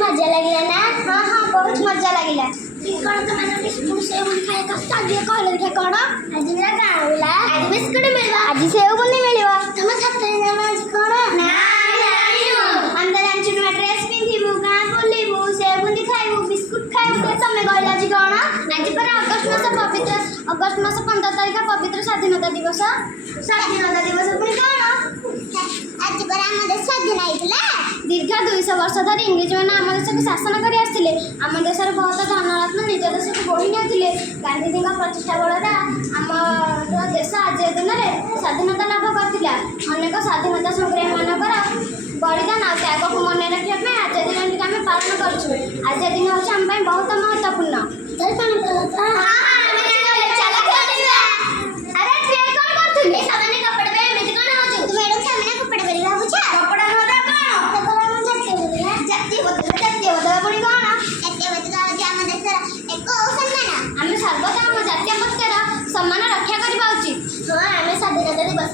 मजा लगे ना। हाँ हाँ बहुत मजा लगे कौन तो मैंने बिस्कुट सेव खाए कष्ट आगे कॉलेज के कौन आज मेरा गाँव ला आज बिस्कुट मिलवा आज सेव को नहीं मिलवा तुम छात्र ने आज कौन ना हम तो जान मैं ड्रेस पिंधी वो गाँव बोली वो सेव बुंदी खाई वो बिस्कुट खाई वो तुम में गइला जी कौन आज पर अगस्त मास 15 तारीख पवित्र स्वाधीनता दिवस पुणी कौन आज पर आम देश स्वाधीन होइतला दीर्घ 200 वर्ष धरी इंग्रेज मैंने आम देश को शासन कर आसते आम देश बहुत धनरत्न निज देश को बोही नहीं गांधीजी प्रचेषा बल आम देश आज दिन में स्वाधीनता लाभ करता अनेक स्वाधीनता संग्रामी मानकर बलिदान और त्याग को मन रखापी आज दिन आम पालन करुँ आज दिन हूँ आम बहुत महत्वपूर्ण सम्मान रक्षा करवा उचित हाँ आम स्वाधीनता दिवस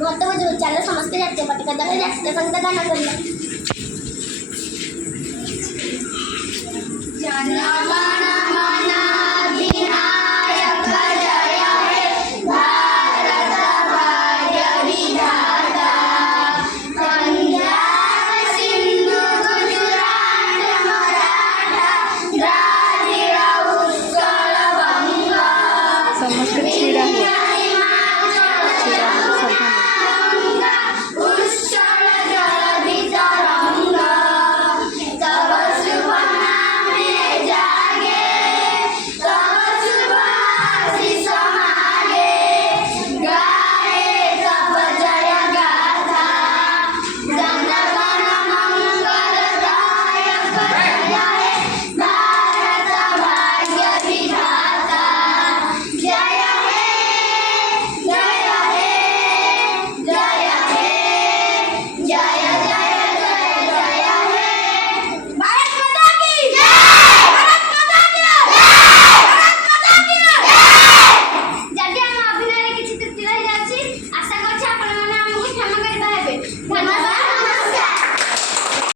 महत्व बुझू चल समस्त जातीय पताका दल राष्ट्रीय संगीत गान करिया जन गण मन अधिनायक जय हे भारत भाग्य विधाता पंजाब सिंधु गुजरात मराठा द्राविड़ उत्कल बंग समस्त छीड़ा हुआ